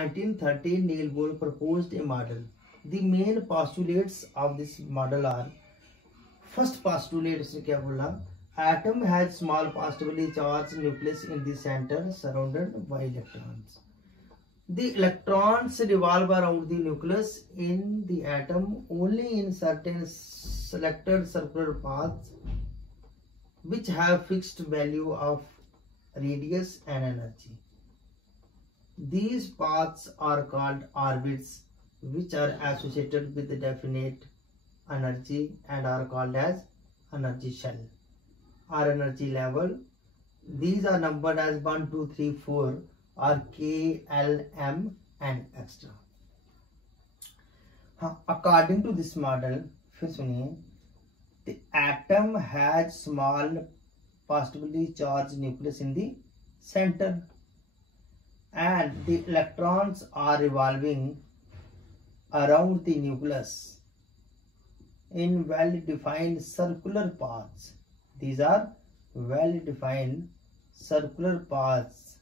1913 Neil Bohr proposed a model. The main postulates of this model are, first postulate उसने क्या बोला, atom has small positively charged nucleus in the center surrounded by electrons. The electrons revolve around the nucleus in the atom only in certain selected circular paths which have fixed value of radius and energy. These paths are called orbits, which are associated with definite energy and are called as energy shell or energy level. These are numbered as 1, 2, 3, 4 or K, L, M and extra. According to this model, फिर सुनिए, the atom has small positively charged nucleus in the center and the electrons are revolving around the nucleus in well-defined circular paths. These are well-defined circular paths,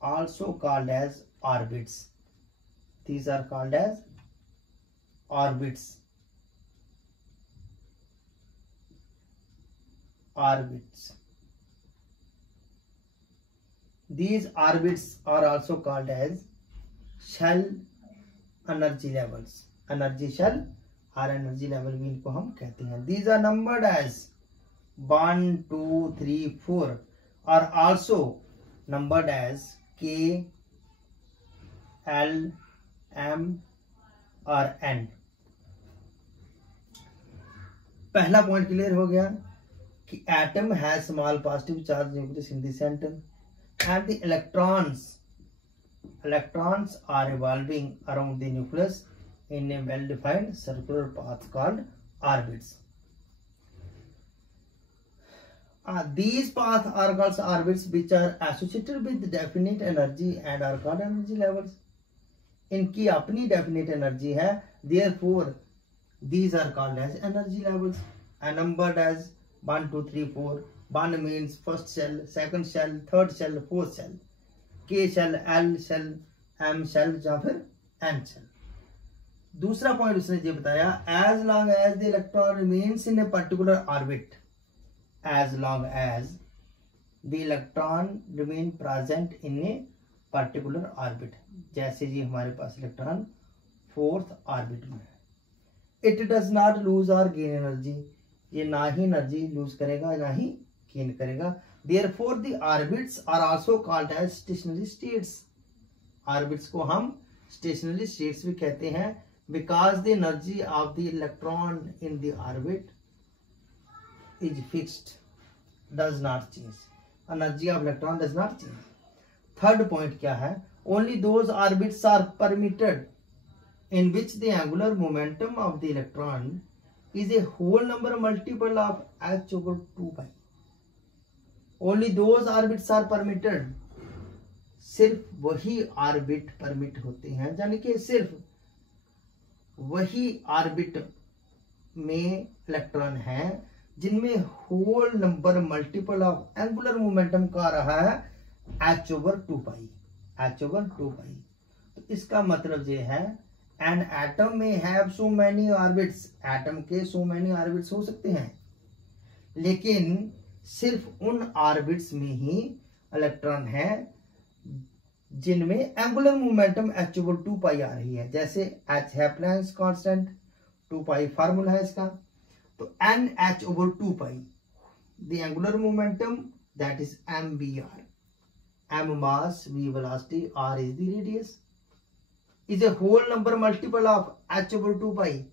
also called as orbits. These are called as orbits. These orbits are also called as shell energy levels. Energy shell और energy level भी इनको हम कहते हैं. These are numbered as 1, 2, 3, 4 are also numbered as K, L, M और N. पहला point clear हो गया कि atom has small positive charge nucleus in the center and the electrons are revolving around the nucleus in a well-defined circular path called orbits. These paths are called orbits, which are associated with definite energy and are called energy levels. इनकी अपनी definite energy है, therefore these are called as energy levels and numbered as 1, 2, 3, 4. 1 means first shell, second shell, third shell, fourth shell, K shell, L shell, M shell या फिर N shell. दूसरा point उसने ये बताया, as long as the electron remains in a particular orbit, as long as the electron remain present in a particular orbit. जैसे जी हमारे पास electron fourth orbit में है, it does not lose or gain energy. ये ना ही energy lose करेगा ना ही gain करेगा. Therefore the orbits are also called as stationary states. Orbits को हम stationary states भी कहते हैं because the energy of the electron in the orbit is fixed, does not change. Energy of electron does not change. Third point क्या है, only those orbits are permitted in which the angular momentum of the electron is a whole number multiple of h over 2 pi. Only those orbits are permitted. सिर्फ वही orbit permit होते हैं, यानी कि सिर्फ वही ऑर्बिट में इलेक्ट्रॉन है जिनमें whole number multiple of angular momentum का रहा है h over 2 pi. h over 2 pi. तो इसका मतलब ये है, an atom may have so many orbits. Atom के so many orbits हो सकते हैं, लेकिन सिर्फ उन ऑर्बिट्स में ही इलेक्ट्रॉन है जिनमें angular momentum h over 2 pi आ रही है. जैसे h है प्लैंक्स कांस्टेंट, 2 pi फार्मूला है इसका, तो n h over 2 pi, the angular momentum that is mvr, m mass, v velocity, r is the radius, is a whole number multiple of h over 2 pi.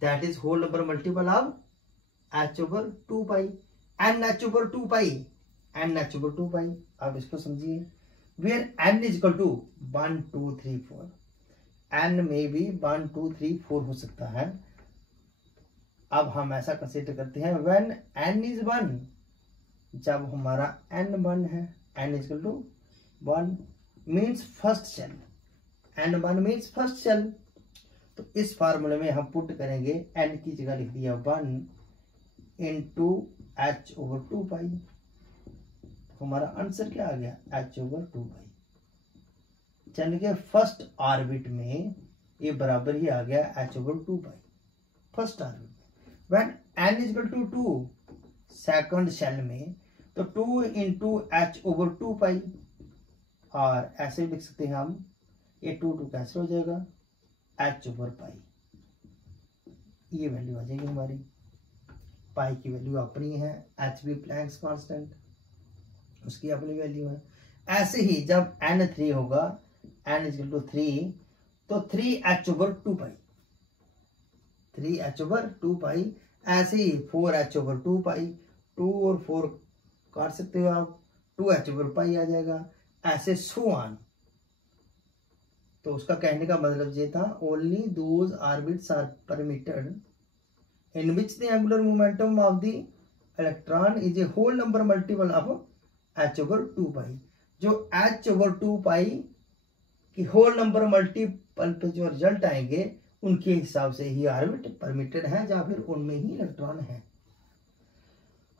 That is whole number multiple of h over 2 pi. n h over 2 pi. n h over 2 pi. अब इसको समझिए. Where n is equal to 1, 2, 3, 4. n में भी 1, 2, 3, 4 हो सकता है. अब हम ऐसा कंसीडर करते हैं, when n is 1, जब हमारा n 1 है, n is equal to 1 means first shell. n1 means first shell. तो इस फार्मूले में हम पुट करेंगे, n की जगह लिख दिया 1 into h over 2 pi. तो हमारा आंसर क्या आ गया, h over 2 pi. यानी कि फर्स्ट ऑर्बिट में ये बराबर ही आ गया h/2 फर्स्ट ऑर्बिट में। When n is equal to 2 second shell में तो 2 इंटू h/2 और ऐसे लिख सकते हैं हम, ये 2 कैंसिल हो जाएगा, h/π ये वैल्यू आ जाएगी हमारी। पाई की वैल्यू अपनी है, एच बी प्लैंक्स कांस्टेंट उसकी अपनी वैल्यू है। ऐसे ही जब n3 होगा, n इज इक्वल टू 3 तो 3h/2 3h/2 ऐसे ही 4h/2 2 और 4 काट सकते हो आप, 2h/π आ जाएगा, ऐसे सो ऑन। तो उसका कहने का मतलब ये था, only those orbits are permitted in which the angular momentum of the electron is a whole number multiple of h/2 जो h/2 की होल नंबर मल्टीपल पे जो रिजल्ट आएंगे उनके हिसाब से ही ऑर्बिट परमिटेड है, या फिर उनमें ही इलेक्ट्रॉन है।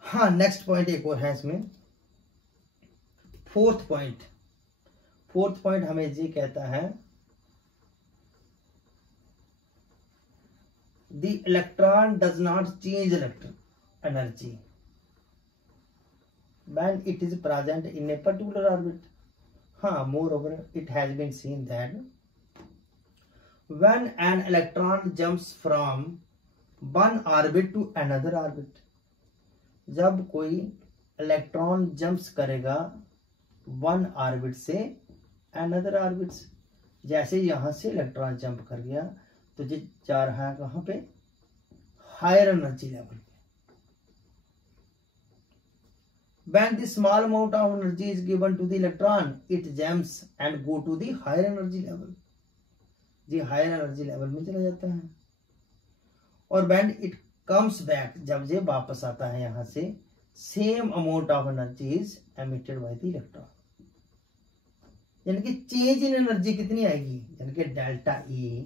हाँ, नेक्स्ट पॉइंट एक और है इसमें, फोर्थ पॉइंट हमें ये कहता है, the electron does not change energy when it is present in a particular orbit. Moreover, it has been seen that when an electron jumps from one orbit to another orbit, जब कोई electron jumps करेगा one orbit से another orbit, जैसे यहां से electron jump कर गया तो ये जा रहा है कहां पे, हायर एनर्जी लेवल पे। When the small amount of energy is given to the electron, it jumps and go to the higher energy level. ये हायर एनर्जी लेवल में चला जाता है। और when it comes back, जब ये वापस आता है यहां से, same amount of energy is emitted by the electron. यानी कि चेंज इन एनर्जी कितनी आएगी, यानी कि delta E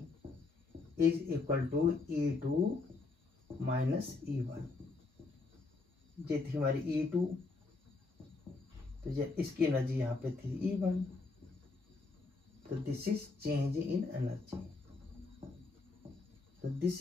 is equal to E2 minus E1। ये थी हमारी E2, तो ये इसकी एनर्जी यहाँ पे थी E1, तो this is change in energy. तो दिस